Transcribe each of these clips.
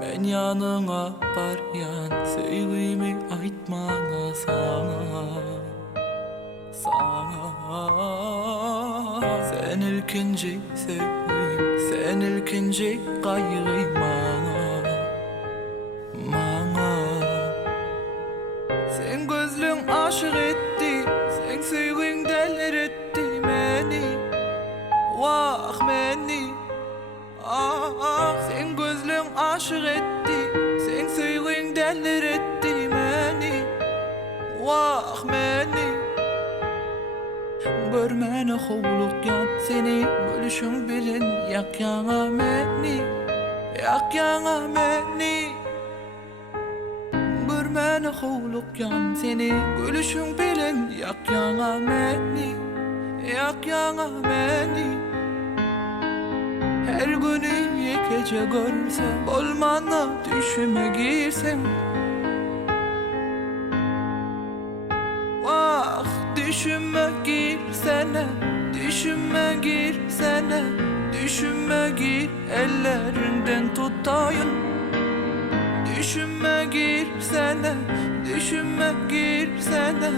Ben yanına baryan sevgimi aytmana sana Sen ilkinci sevgim, sen ilkinci kaygıymana Sen gözlüğün aşık etti, sen sevgin delir etti beni Vah beni Sen gözlüğün aşık etti, sen sevgin delir etti beni Vah beni Görmeni hovlukyan seni Gülüşün bilin yak yana beni Yak yana beni Görmeni hovlukyan seni Gülüşün bilin yak yana beni Yak yana beni Her günü gece görsem Olmana düşüme girsem Vah düşüme girsene Düşüme girsene Düşüme gir ellerinden tutayım Düşüme girsene Düşüme girsene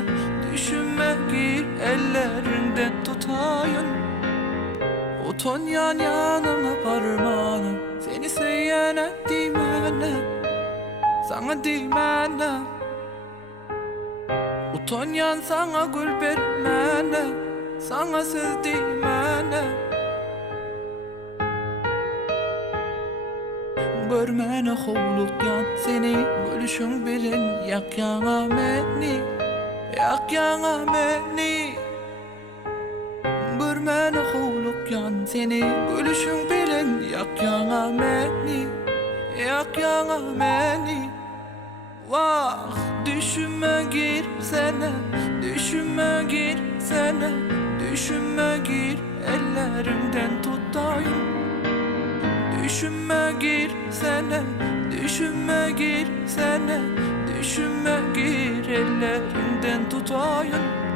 Düşüme gir ellerinden tutayım Oton yan yanına parmağına Seni sevene dimene Sana dimene Oton yan sana gül vermene Sana söz dimene Görmene hovluk yan seni Gülüşün bilin yak yana beni Yak yana beni Görmene hovluk yan seni Gülüşün bilin yak yana beni Yak yana beni Vah düşüme girsene Düşüme girsene Düşüme gir ellerimden tutayım Düşüme girsene Düşüme girsene Düşüme gir ellerinden tutayım